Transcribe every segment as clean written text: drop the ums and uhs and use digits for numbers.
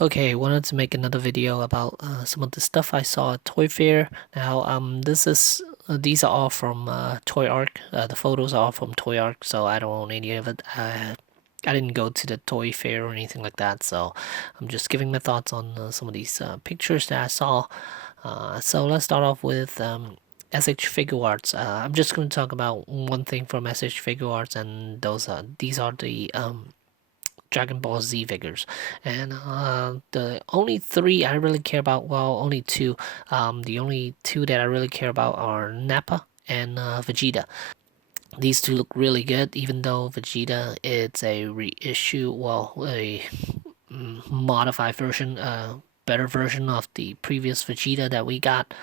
Okay, wanted to make another video about some of the stuff I saw at Toyfair. Now, these are all from ToyArk. The photos are all from ToyArk, so I don't own any of it. I didn't go to the Toy Fair or anything like that, so I'm just giving my thoughts on some of these pictures that I saw. So let's start off with SH FiguArts. I'm just going to talk about one thing from SH FiguArts, and these are the Dragon Ball Z figures, and the only three I really care about, well, only two. The only two that I really care about are Nappa and Vegeta. These two look really good, even though Vegeta it's a reissue, well, a modified version, better version of the previous Vegeta that we got.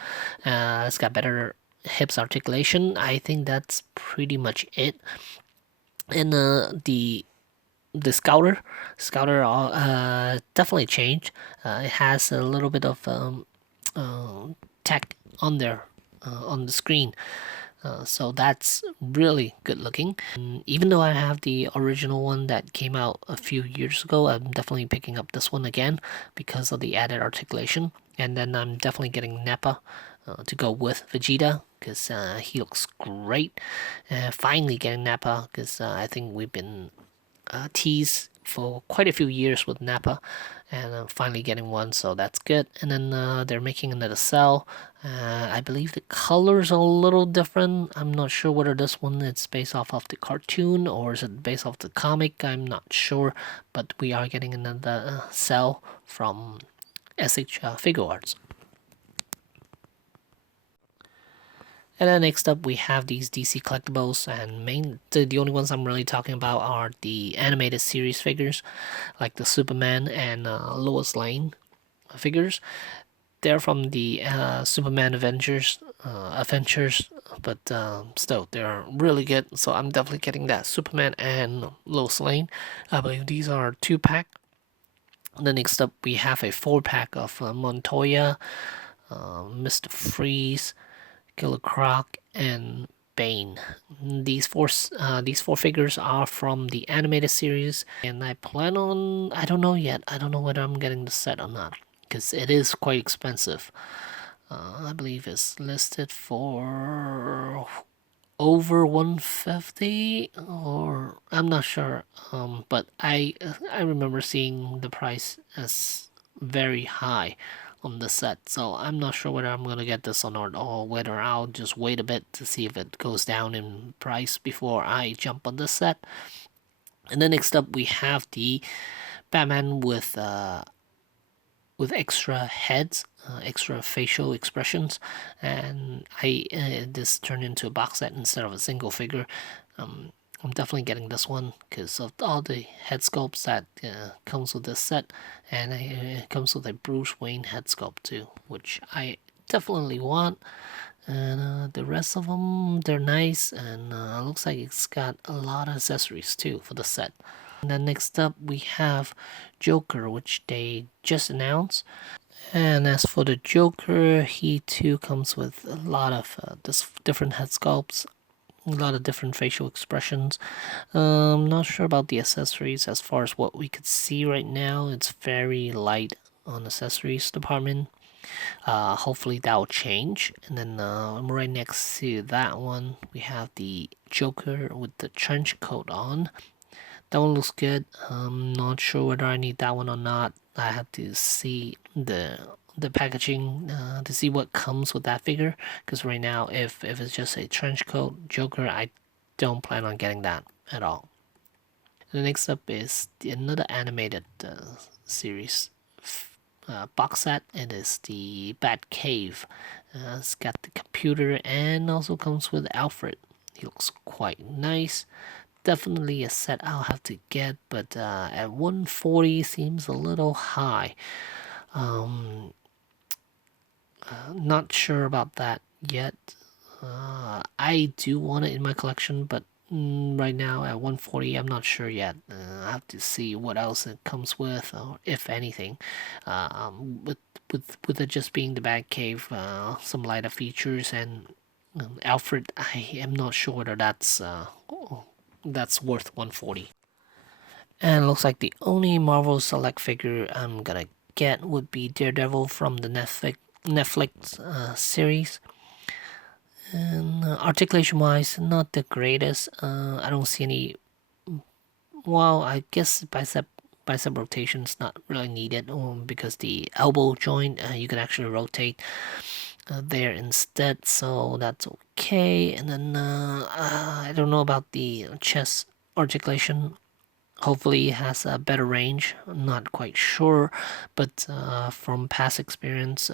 It's got better hips articulation. I think that's pretty much it. And the scouter definitely changed. It has a little bit of tech on there on the screen, so that's really good looking. And even though I have the original one that came out a few years ago, I'm definitely picking up this one again because of the added articulation. And then I'm definitely getting Nappa to go with Vegeta because he looks great. Finally getting Nappa because I think we've been tease for quite a few years with Nappa, and I'm finally getting one, so that's good. And then they're making another cell. I believe the colors are a little different. I'm not sure whether this one is based off of the cartoon or is it based off the comic. I'm not sure, but we are getting another cell from SH FiguArts. And then next up we have these DC collectibles, and the only ones I'm really talking about are the animated series figures, like the Superman and Lois Lane figures. They're from the Superman Adventures, but still they're really good. So I'm definitely getting that Superman and Lois Lane. I believe these are 2-pack. Then next up we have a 4-pack of Montoya, Mr. Freeze, Killer Croc, and Bane. These four figures are from the animated series, and I plan on. I don't know yet. I don't know whether I'm getting the set or not because it is quite expensive. I believe it's listed for over 150, or I'm not sure. But I remember seeing the price as very high on the set, so I'm not sure whether I'm gonna get this or not, or whether I'll just wait a bit to see if it goes down in price before I jump on the set. And then next up we have the Batman with extra heads, extra facial expressions, and this turned into a box set instead of a single figure. I'm definitely getting this one because of all the head sculpts that comes with this set, and it comes with a Bruce Wayne head sculpt too, which I definitely want. And the rest of them, they're nice, and looks like it's got a lot of accessories too for the set. And then next up we have Joker, which they just announced. And as for the Joker, he too comes with a lot of different head sculpts, a lot of different facial expressions. Not sure about the accessories as far as what we could see right now. It's very light on accessories department. Hopefully that will change. And then right next to that one, we have the Joker with the trench coat on. That one looks good. I'm not sure whether I need that one or not. I have to see the packaging to see what comes with that figure. Because right now, if it's just a trench coat Joker, I don't plan on getting that at all. The next up is another animated series box set. It is the Bat Cave. It's got the computer and also comes with Alfred. He looks quite nice. Definitely a set I'll have to get, but at 140 seems a little high. Not sure about that yet. I do want it in my collection, but right now at 140 I'm not sure yet. I have to see what else it comes with, or if anything. With it just being the Batcave, some lighter features, and Alfred, I am not sure whether that's worth 140. And it looks like the only Marvel Select figure I'm gonna get would be Daredevil from the Netflix series. And articulation wise, not the greatest. I don't see any. Well, I guess bicep rotation is not really needed because the elbow joint you can actually rotate there instead, so that's okay. And then I don't know about the chest articulation. Hopefully, it has a better range. I'm not quite sure, but from past experience,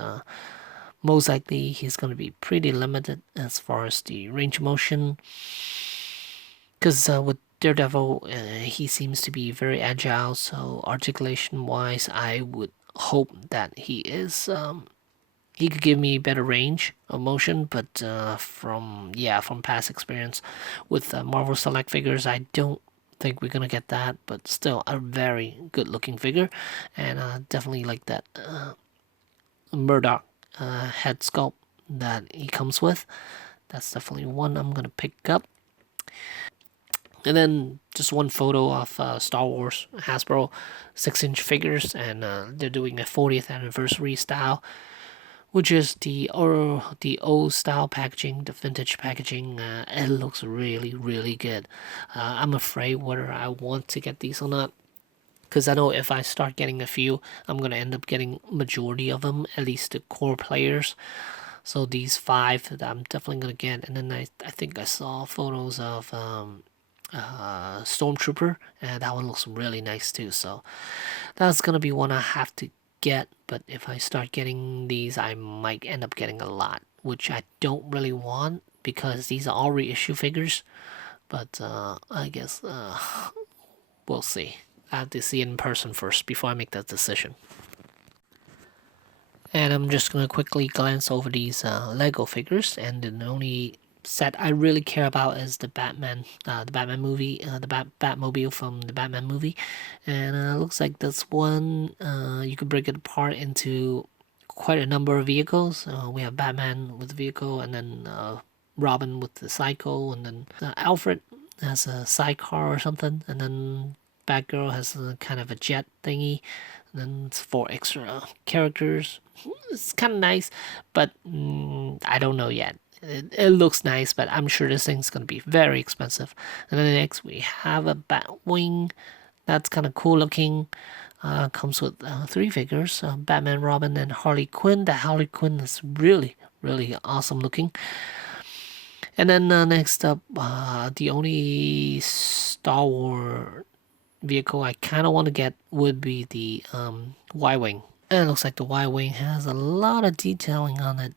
most likely he's going to be pretty limited as far as the range of motion. Because with Daredevil, he seems to be very agile, so articulation wise, I would hope that he is. He could give me better range of motion, but from past experience with Marvel Select figures, I don't think we're gonna get that. But still, a very good looking figure, and definitely like that Murdoch head sculpt that he comes with. That's definitely one I'm gonna pick up. And then just one photo of Star Wars Hasbro 6-inch figures, and they're doing a 40th anniversary style, which is the old style packaging, the vintage packaging. It looks really, really good. I'm afraid whether I want to get these or not, because I know if I start getting a few, I'm gonna end up getting majority of them, at least the core players. So these 5 that I'm definitely gonna get, and then I think I saw photos of Stormtrooper, and that one looks really nice too. So that's gonna be one I have to get. But if I start getting these, I might end up getting a lot, which I don't really want because these are all reissue figures. But I guess we'll see. I have to see it in person first before I make that decision. And I'm just gonna quickly glance over these Lego figures, and the only set I really care about is the Batman movie, the Batmobile from the Batman movie, and looks like this one you could break it apart into quite a number of vehicles. We have Batman with the vehicle, and then Robin with the cycle, and then Alfred has a sidecar or something, and then Batgirl has a kind of a jet thingy, and then it's 4 extra characters. It's kind of nice, but I don't know yet. It looks nice, but I'm sure this thing's gonna be very expensive. And then next we have a Batwing. That's kind of cool looking. Comes with 3 figures: Batman, Robin, and Harley Quinn. The Harley Quinn is really, really awesome looking. And then next up, the only Star Wars vehicle I kind of want to get would be the Y-Wing. And it looks like the Y-Wing has a lot of detailing on it,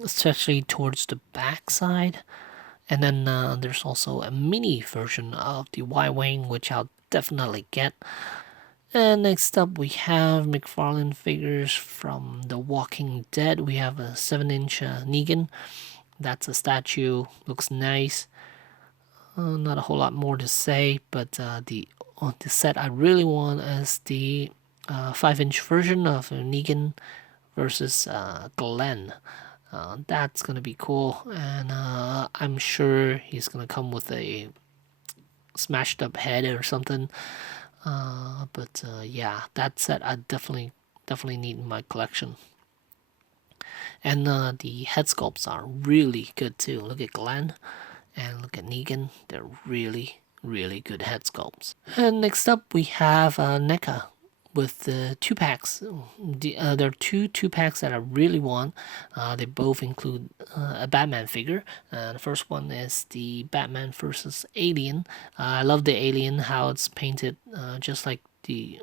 especially towards the back side. And then there's also a mini version of the Y-Wing, which I'll definitely get. And next up, we have McFarlane figures from The Walking Dead. We have a 7-inch Negan. That's a statue. Looks nice. Not a whole lot more to say, but the set I really want is the 5-inch version of Negan versus Glenn. That's gonna be cool, and I'm sure he's gonna come with a smashed up head or something. But yeah, that set I definitely need in my collection. And the head sculpts are really good too. Look at Glenn and look at Negan. They're really, really good head sculpts. And next up we have Nika with the 2-packs. There are two packs that I really want. They both include a Batman figure. The first one is the Batman versus Alien. I love the Alien, how it's painted just like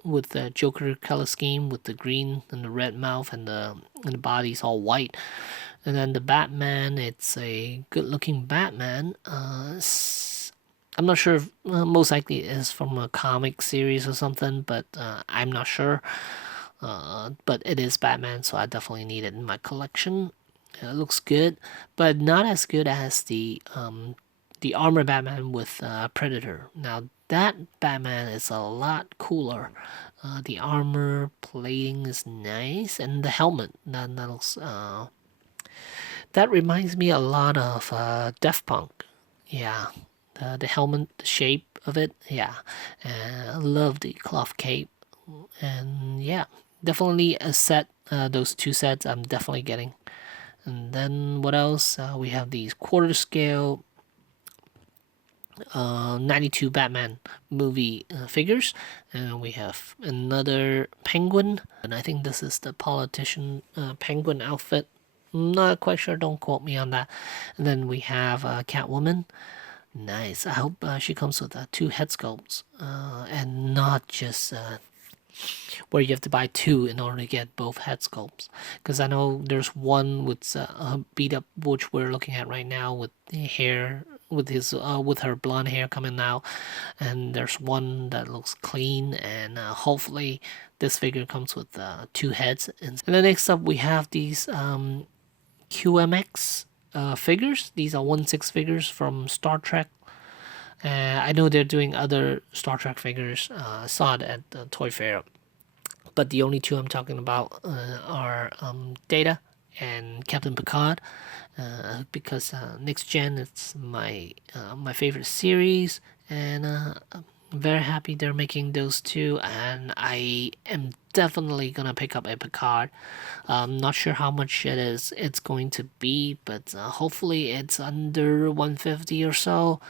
with the Joker color scheme with the green and the red mouth and the body's all white. And then the Batman, it's a good looking Batman. I'm not sure if most likely it is from a comic series or something, but I'm not sure. But it is Batman, so I definitely need it in my collection. It looks good, but not as good as the armor Batman with Predator. Now that Batman is a lot cooler. The armor plating is nice, and the helmet that looks that reminds me a lot of Daft Punk. Yeah, the helmet, the shape of it. Yeah, I love the cloth cape, and yeah, definitely a set. Those two sets I'm definitely getting. And then what else? We have these quarter scale 92 Batman movie figures, and we have another penguin, and I think this is the politician penguin outfit. I'm not quite sure, don't quote me on that. And then we have Catwoman. Nice. I hope she comes with two head sculpts, and not just where you have to buy two in order to get both head sculpts. Because I know there's one with beat up, which we're looking at right now, with the hair, with her blonde hair coming out, and there's one that looks clean, and hopefully this figure comes with two heads. And then next up we have these QMX figures. These are 1/6 figures from Star Trek. I know they're doing other Star Trek figures. I saw it at the Toyfair. But the only two I'm talking about are Data and Captain Picard. Because Next Gen, it's my favorite series. And I'm very happy they're making those two. And I am definitely going to pick up a Picard. I'm not sure how much it's going to be. But hopefully it's under 150 or so.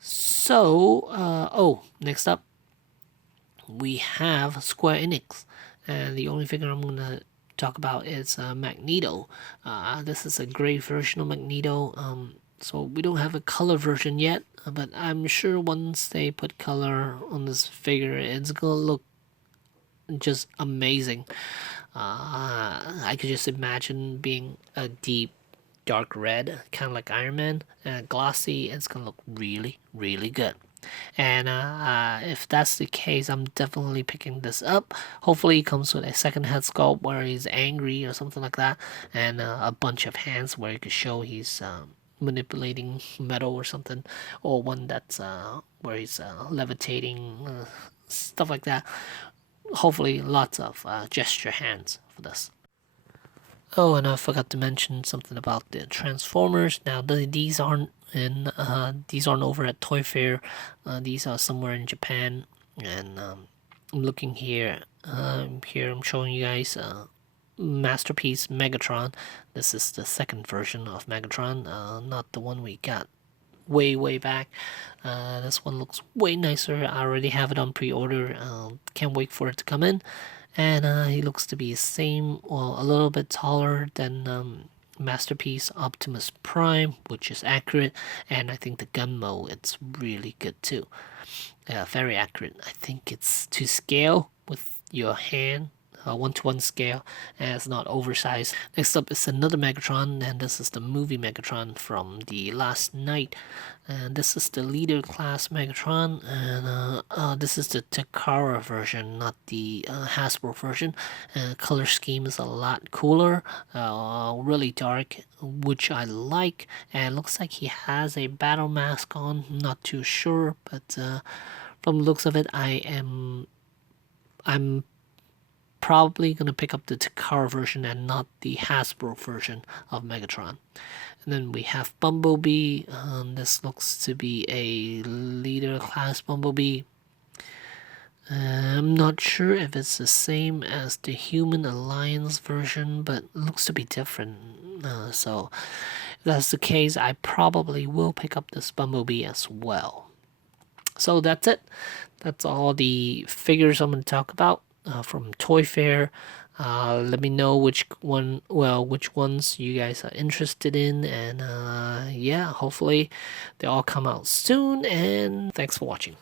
So, next up, we have Square Enix, and the only figure I'm gonna talk about is Magneto. This is a gray version of Magneto. So we don't have a color version yet, but I'm sure once they put color on this figure, it's gonna look just amazing. I could just imagine being a deep dark red, kind of like Iron Man, glossy. It's gonna look really, really good. And if that's the case, I'm definitely picking this up. Hopefully, it comes with a second head sculpt where he's angry or something like that, and a bunch of hands where you could show he's manipulating metal or something, or one that's where he's levitating, stuff like that. Hopefully, lots of gesture hands for this. Oh, and I forgot to mention something about the Transformers. Now, these aren't over at Toy Fair. These are somewhere in Japan, and I'm looking here. Here I'm showing you guys Masterpiece Megatron. This is the second version of Megatron, not the one we got way back. This one looks way nicer. I already have it on pre-order. Can't wait for it to come in. And he looks to be the same, well, a little bit taller than Masterpiece Optimus Prime, which is accurate. And I think the gunmo, it's really good too. Very accurate. I think it's to scale with your hand, 1-to-1 scale, and it's not oversized. Next up is another Megatron, and this is the movie Megatron from the last night. And this is the leader class Megatron, and this is the Takara version, not the Hasbro version. Color scheme is a lot cooler, really dark, which I like. And it looks like he has a battle mask on. Not too sure, but from the looks of it, I'm probably gonna pick up the Takara version and not the Hasbro version of Megatron. And then we have Bumblebee. This looks to be a leader class Bumblebee. I'm not sure if it's the same as the Human Alliance version, but it looks to be different. So if that's the case, I probably will pick up this Bumblebee as well. So that's it. That's all the figures I'm going to talk about from Toy Fair. Let me know which ones you guys are interested in, and yeah, hopefully they all come out soon. And thanks for watching.